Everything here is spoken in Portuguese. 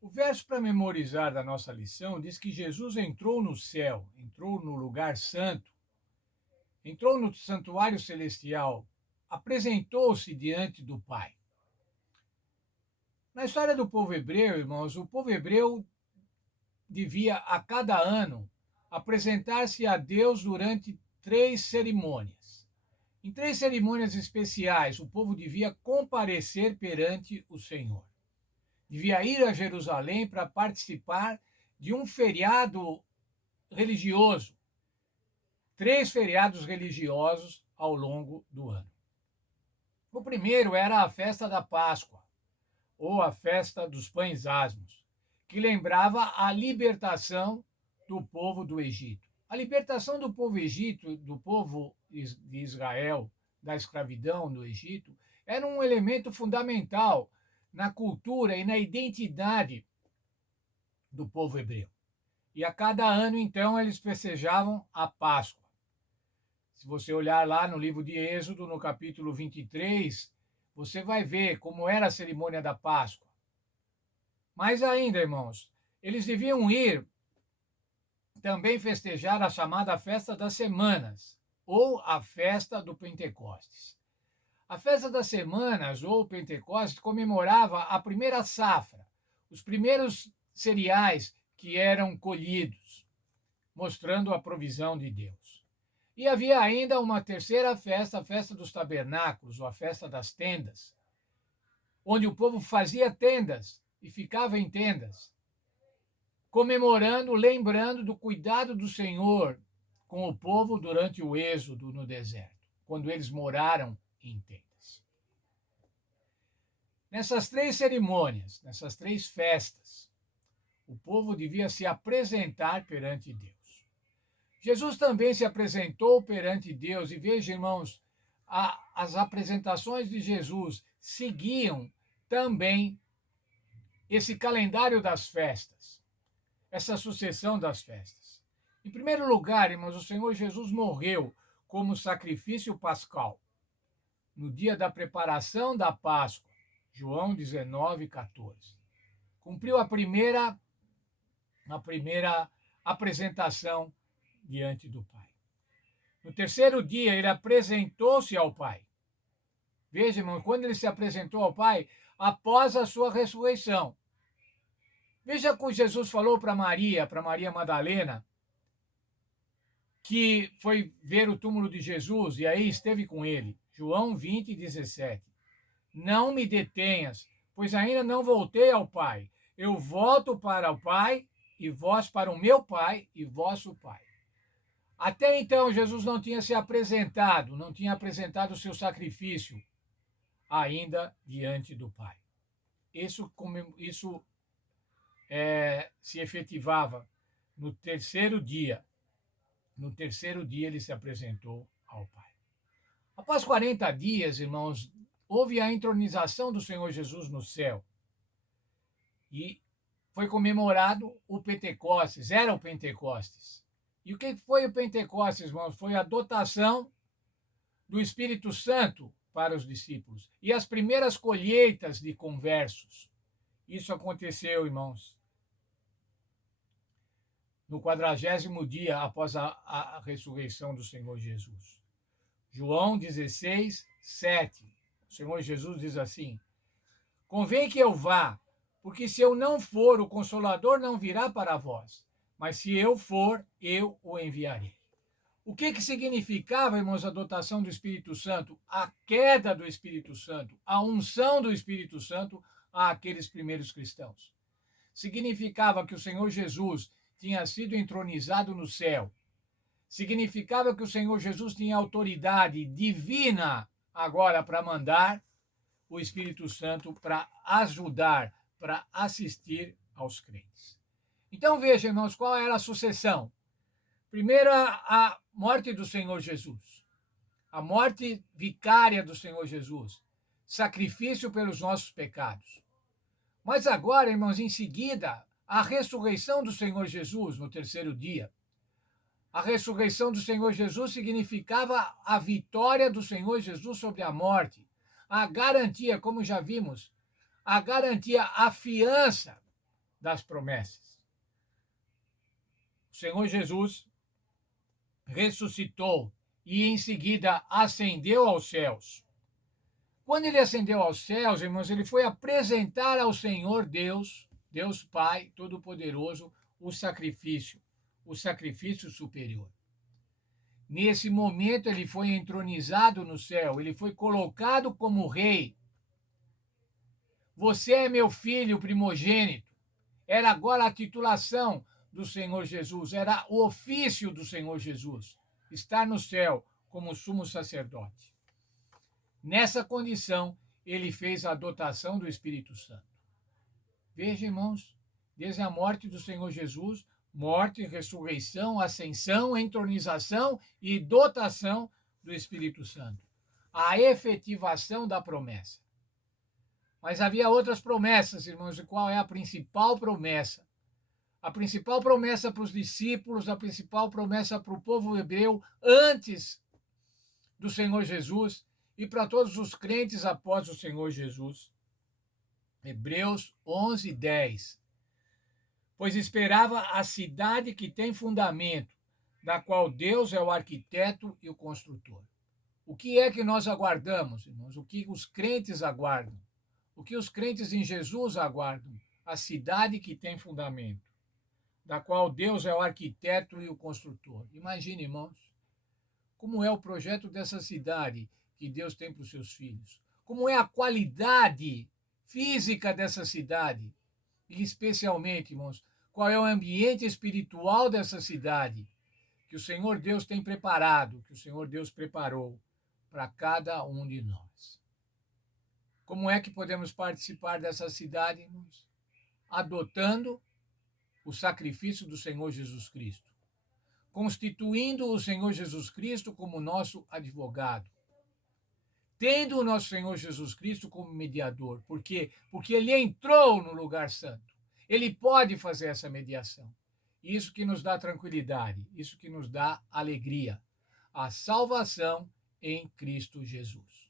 O verso para memorizar da nossa lição diz que Jesus entrou no céu, entrou no lugar santo, entrou no santuário celestial, apresentou-se diante do Pai. Na história do povo hebreu, irmãos, o povo hebreu devia, a cada ano, apresentar-se a Deus durante 3 cerimônias. Em 3 cerimônias especiais, o povo devia comparecer perante o Senhor. Devia ir a Jerusalém para participar de um feriado religioso. 3 feriados religiosos ao longo do ano. O primeiro era a festa da Páscoa, ou a festa dos pães asmos, que lembrava a libertação do povo do Egito. A libertação do povo Egito, do povo de Israel, da escravidão no Egito, era um elemento fundamental na cultura e na identidade do povo hebreu. E a cada ano, então, eles festejavam a Páscoa. Se você olhar lá no livro de Êxodo, no capítulo 23, você vai ver como era a cerimônia da Páscoa. Mais ainda, irmãos, eles deviam ir também festejar a chamada Festa das Semanas, ou a Festa do Pentecostes. A Festa das Semanas, ou Pentecostes, comemorava a primeira safra, os primeiros cereais que eram colhidos, mostrando a provisão de Deus. E havia ainda uma terceira festa, a Festa dos Tabernáculos, ou a Festa das Tendas, onde o povo fazia tendas e ficava em tendas, comemorando, lembrando do cuidado do Senhor com o povo durante o êxodo no deserto, quando eles moraram em tendas. Nessas 3 cerimônias, nessas 3 festas, o povo devia se apresentar perante Deus. Jesus também se apresentou perante Deus, e veja, irmãos, as apresentações de Jesus seguiam também esse calendário das festas, essa sucessão das festas. Em primeiro lugar, irmãos, o Senhor Jesus morreu como sacrifício pascal no dia da preparação da Páscoa, João 19:14. Cumpriu a primeira apresentação diante do Pai. No terceiro dia, ele apresentou-se ao Pai. Veja, irmão, quando ele se apresentou ao Pai, após a sua ressurreição. Veja como Jesus falou para Maria Madalena, que foi ver o túmulo de Jesus e aí esteve com ele. João 20:17. Não me detenhas, pois ainda não voltei ao Pai. Eu volto para o Pai, e vós para o meu Pai e vosso Pai. Até então, Jesus não tinha se apresentado, não tinha apresentado o seu sacrifício ainda diante do Pai. Isso se efetivava no terceiro dia. No terceiro dia, ele se apresentou ao Pai. Após 40 dias, irmãos, houve a entronização do Senhor Jesus no céu. E foi comemorado o Pentecostes, era o Pentecostes. E o que foi o Pentecostes, irmãos? Foi a dotação do Espírito Santo para os discípulos e as primeiras colheitas de conversos. Isso aconteceu, irmãos, no 40º dia após a ressurreição do Senhor Jesus. João 16:7. O Senhor Jesus diz assim: convém que eu vá, porque se eu não for, o Consolador não virá para vós. Mas se eu for, eu o enviarei. O que significava, irmãos, a dotação do Espírito Santo? A queda do Espírito Santo, a unção do Espírito Santo àqueles primeiros cristãos. Significava que o Senhor Jesus tinha sido entronizado no céu. Significava que o Senhor Jesus tinha autoridade divina agora para mandar o Espírito Santo para ajudar, para assistir aos crentes. Então veja, irmãos, qual era a sucessão. Primeiro, a morte do Senhor Jesus, a morte vicária do Senhor Jesus, sacrifício pelos nossos pecados. Mas agora, irmãos, em seguida, a ressurreição do Senhor Jesus no terceiro dia. A ressurreição do Senhor Jesus significava a vitória do Senhor Jesus sobre a morte, a garantia, como já vimos, a garantia, a fiança das promessas. O Senhor Jesus ressuscitou e em seguida ascendeu aos céus. Quando ele ascendeu aos céus, irmãos, ele foi apresentar ao Senhor Deus, Deus Pai Todo-Poderoso, o sacrifício superior. Nesse momento, ele foi entronizado no céu, ele foi colocado como rei. Você é meu filho primogênito. Era agora a titulação do Senhor Jesus, era o ofício do Senhor Jesus, estar no céu como sumo sacerdote. Nessa condição, ele fez a dotação do Espírito Santo. Veja, irmãos, desde a morte do Senhor Jesus, morte, ressurreição, ascensão, entronização e dotação do Espírito Santo. A efetivação da promessa. Mas havia outras promessas, irmãos, e qual é a principal promessa? A principal promessa para os discípulos, a principal promessa para o povo hebreu antes do Senhor Jesus e para todos os crentes após o Senhor Jesus. Hebreus 11, 10. Pois esperava a cidade que tem fundamento, da qual Deus é o arquiteto e o construtor. O que é que nós aguardamos, irmãos? O que os crentes aguardam? O que os crentes em Jesus aguardam? A cidade que tem fundamento, da qual Deus é o arquiteto e o construtor. Imagine, irmãos, como é o projeto dessa cidade que Deus tem para os seus filhos. Como é a qualidade física dessa cidade. E especialmente, irmãos, qual é o ambiente espiritual dessa cidade que o Senhor Deus tem preparado, que o Senhor Deus preparou para cada um de nós. Como é que podemos participar dessa cidade, irmãos? Adotando o sacrifício do Senhor Jesus Cristo, constituindo o Senhor Jesus Cristo como nosso advogado, tendo o nosso Senhor Jesus Cristo como mediador. Por quê? Porque ele entrou no lugar santo. Ele pode fazer essa mediação. Isso que nos dá tranquilidade, isso que nos dá alegria. A salvação em Cristo Jesus.